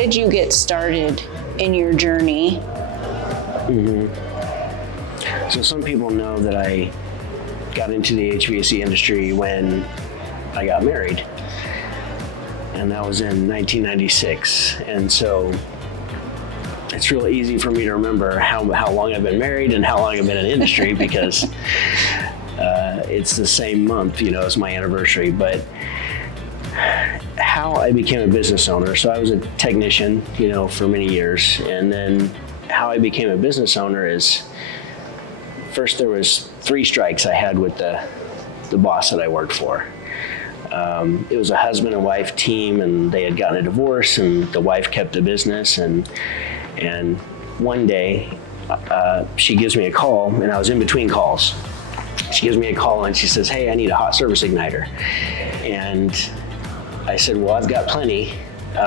did you get started in your journey? So some people know that I got into the HVAC industry when I got married, and that was in 1996. And so it's real easy for me to remember how long I've been married and how long I've been in the industry because it's the same month, as my anniversary. But how I became a business owner, so I was a technician, for many years, and then how I became a business owner is, first there was 3 strikes I had with the boss that I worked for. It was a husband and wife team, and they had gotten a divorce, and the wife kept the business, and one day she gives me a call, and I was in between calls. She gives me a call and she says, "Hey, I need a hot service igniter." And I said, "Well, I've got plenty.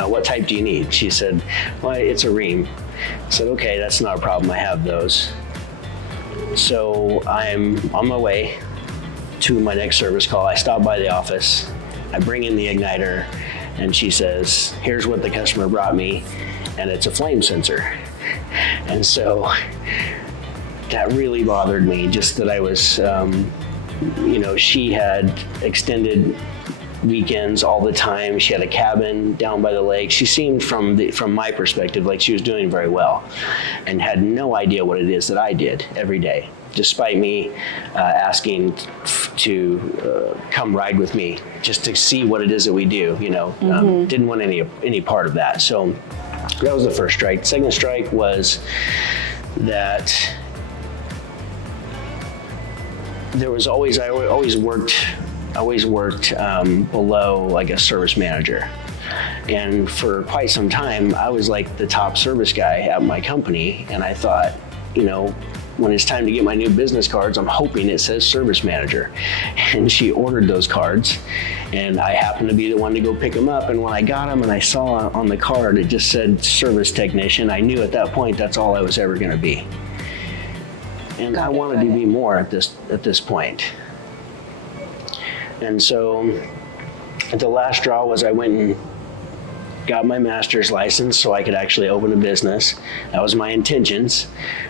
What type do you need?" She said, "Well, it's a ream." I said, "Okay, that's not a problem. I have those." So I'm on my way to my next service call. I stop by the office. I bring in the igniter, and she says, "Here's what the customer brought me," and it's a flame sensor. And so that really bothered me, just that I was, she had extended weekends all the time. She had a cabin down by the lake. She seemed from my perspective like she was doing very well and had no idea what it is that I did every day, despite me asking to come ride with me just to see what it is that we do, didn't want any part of that. So that was the first strike. The second strike was that there was always, I always worked below like a service manager. And for quite some time, I was like the top service guy at my company. And I thought, when it's time to get my new business cards, I'm hoping it says service manager. And she ordered those cards, and I happened to be the one to go pick them up. And when I got them and I saw on the card, it just said service technician, I knew at that point that's all I was ever going to be. And I wanted to be more at this point. And so the last straw was I went and got my master's license so I could actually open a business. That was my intentions.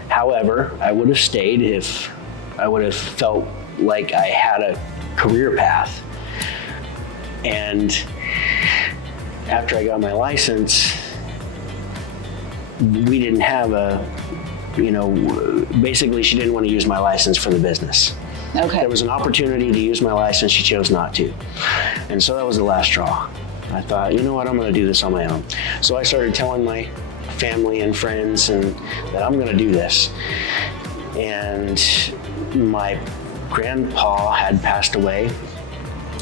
However, I would have stayed if I would have felt like I had a career path. And after I got my license, we didn't have basically she didn't want to use my license for the business. Okay. There was an opportunity to use my license, she chose not to. And so that was the last straw. I thought, you know what, I'm gonna do this on my own. So I started telling my family and friends that I'm gonna do this. And my grandpa had passed away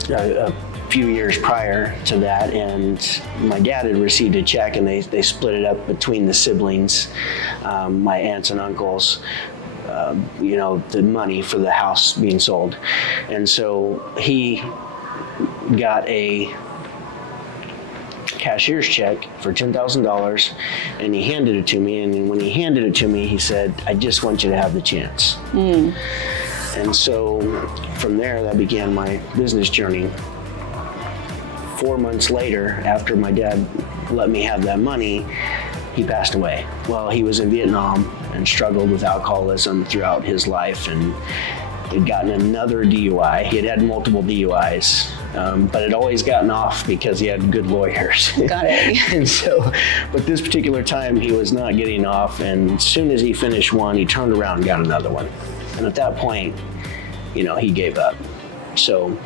a few years prior to that, and my dad had received a check, and they split it up between the siblings, my aunts and uncles, the money for the house being sold. And so he got a cashier's check for $10,000, and he handed it to me. And when he handed it to me, he said, "I just want you to have the chance." And so from there, that began my business journey. 4 months later, after my dad let me have that money, he passed away. Well, he was in Vietnam and struggled with alcoholism throughout his life, and had gotten another DUI. He had had multiple DUIs, but had always gotten off because he had good lawyers. Got it. And so, but this particular time he was not getting off, and as soon as he finished one, he turned around and got another one. And at that point, he gave up. So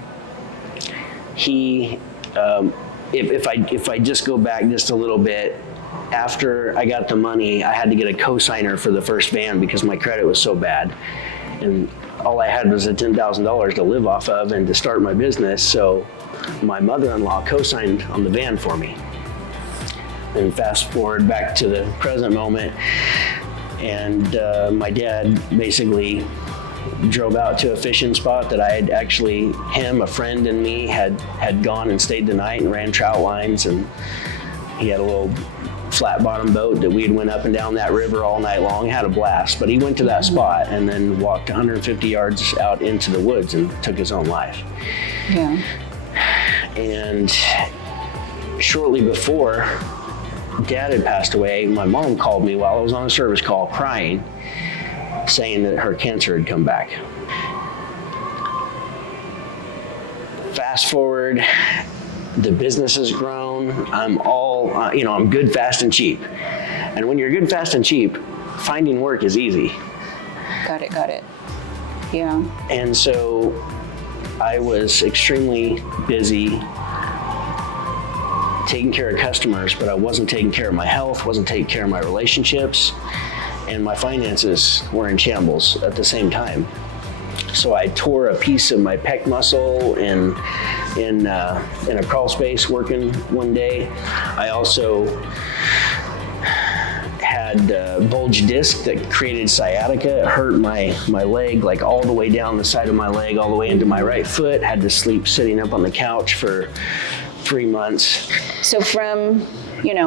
he, if I just go back just a little bit, after I got the money, I had to get a co-signer for the first van because my credit was so bad. And all I had was the $10,000 to live off of and to start my business. So my mother-in-law co-signed on the van for me. And fast forward back to the present moment, and my dad basically drove out to a fishing spot that I had actually, him, a friend, and me had gone and stayed the night and ran trout lines, and he had a little flat bottom boat that we had went up and down that river all night long, had a blast. But he went to that spot and then walked 150 yards out into the woods and took his own life. Yeah. And shortly before dad had passed away, my mom called me while I was on a service call crying, saying that her cancer had come back. Fast forward, the business has grown. I'm I'm good, fast, and cheap. And when you're good, fast, and cheap, finding work is easy. Got it. Yeah. And so I was extremely busy taking care of customers, but I wasn't taking care of my health, wasn't taking care of my relationships, and my finances were in shambles at the same time. So I tore a piece of my pec muscle in a crawl space working one day. I also had a bulge disc that created sciatica. It hurt my leg, like all the way down the side of my leg, all the way into my right foot. Had to sleep sitting up on the couch for 3 months. So from,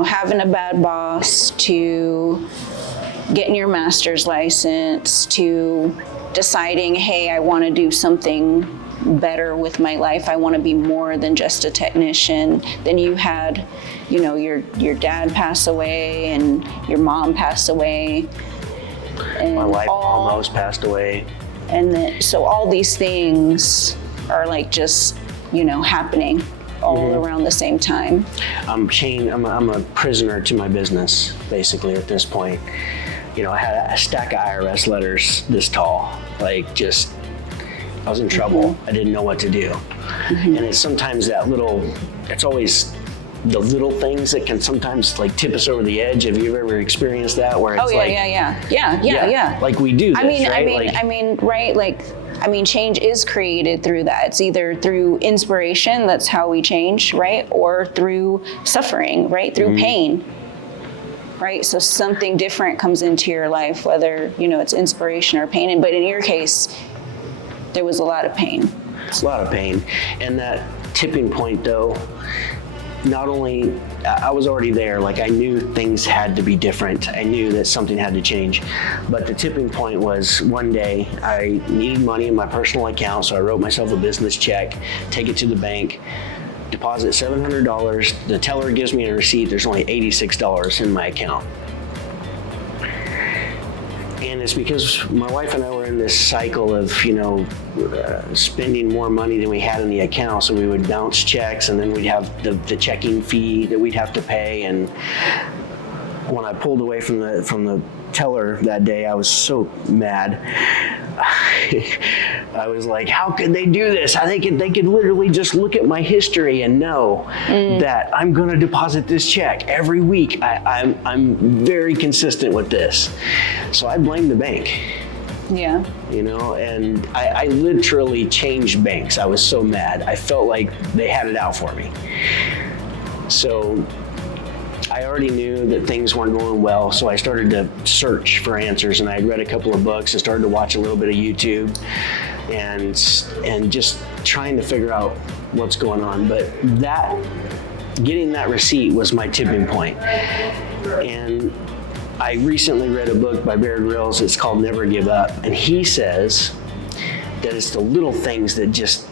having a bad boss to getting your master's license to deciding, hey, I want to do something better with my life. I want to be more than just a technician. Then you had, your dad pass away and your mom pass away. And my wife almost passed away. And then, so all these things are like just, happening all around the same time. I'm a prisoner to my business, basically, at this point. I had a stack of IRS letters this tall, I was in trouble. I didn't know what to do. And it's sometimes it's always the little things that can sometimes tip us over the edge. Have you ever experienced that where it's yeah. Like we do this, right? Change is created through that. It's either through inspiration, that's how we change, right? Or through suffering, right? Through pain. Right? So something different comes into your life, whether, it's inspiration or pain. But in your case, there was a lot of pain. It's a lot of pain. And that tipping point, though, not only, I was already there, I knew things had to be different. I knew that something had to change. But the tipping point was one day I needed money in my personal account, so I wrote myself a business check, take it to the bank, deposit $700. The teller gives me a receipt. There's only $86 in my account. And it's because my wife and I were in this cycle of, spending more money than we had in the account. So we would bounce checks, and then we'd have the checking fee that we'd have to pay. And when I pulled away from the teller that day, I was so mad. I was like, how could they do this? They could literally just look at my history and know that I'm going to deposit this check every week. I'm very consistent with this. So I blamed the bank. Yeah. And I literally changed banks. I was so mad. I felt like they had it out for me. So I already knew that things weren't going well, so I started to search for answers, and I had read a couple of books and started to watch a little bit of YouTube and just trying to figure out what's going on. But getting that receipt was my tipping point. And I recently read a book by Bear Grylls. It's called Never Give Up, and he says that it's the little things that just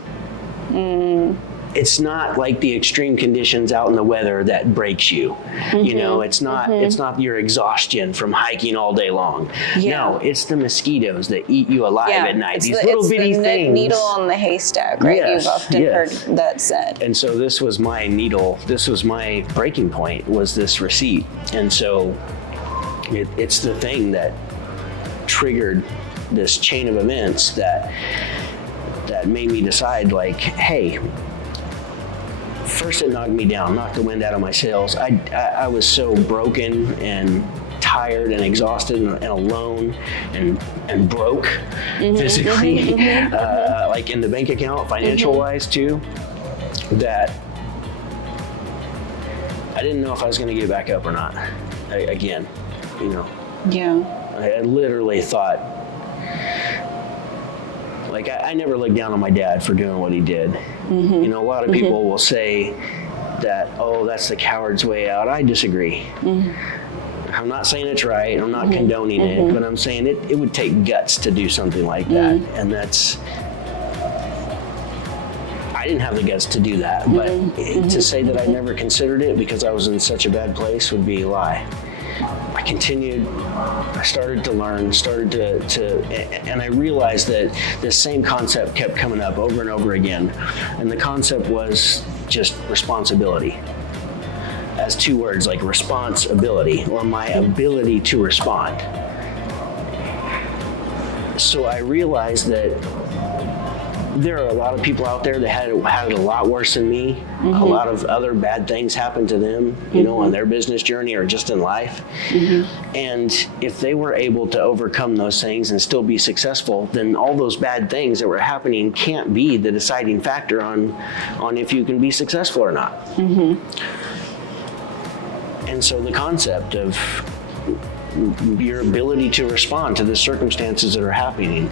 it's not like the extreme conditions out in the weather that breaks you. It's not your exhaustion from hiking all day long. Yeah. No, it's the mosquitoes that eat you alive at night. These little bitty things. Needle on the haystack, right? Yes, You've often heard that said. And so this was my needle. This was my breaking point, was this receipt. And so it's the thing that triggered this chain of events that made me decide, hey, first it knocked me down, knocked the wind out of my sails. I was so broken and tired and exhausted and alone and broke physically, in the bank account, financial wise too, that I didn't know if I was going to get back up or not again, Yeah. I literally thought, I never looked down on my dad for doing what he did. A lot of people will say that, oh, that's the coward's way out. I disagree. I'm not saying it's right. I'm not condoning it, but I'm saying it would take guts to do something like that. And I I didn't have the guts to do that, but to say that I never considered it because I was in such a bad place would be a lie. I continued, I started to learn, and I realized that this same concept kept coming up over and over again. And the concept was just responsibility. As two words, like responsibility, or my ability to respond. So I realized that there are a lot of people out there that had it a lot worse than me. A lot of other bad things happened to them, you know, on their business journey or just in life. And if they were able to overcome those things and still be successful, then all those bad things that were happening can't be the deciding factor on if you can be successful or not. And so the concept of your ability to respond to the circumstances that are happening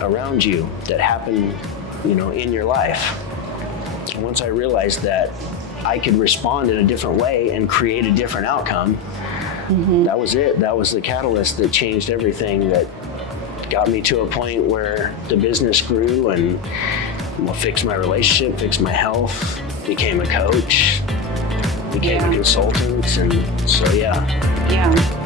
around you, that happen, you know, in your life. Once I realized that I could respond in a different way and create a different outcome, that was it. That was the catalyst that changed everything, that got me to a point where the business grew and fixed my relationship, fixed my health, became a coach, became a consultant, and so yeah.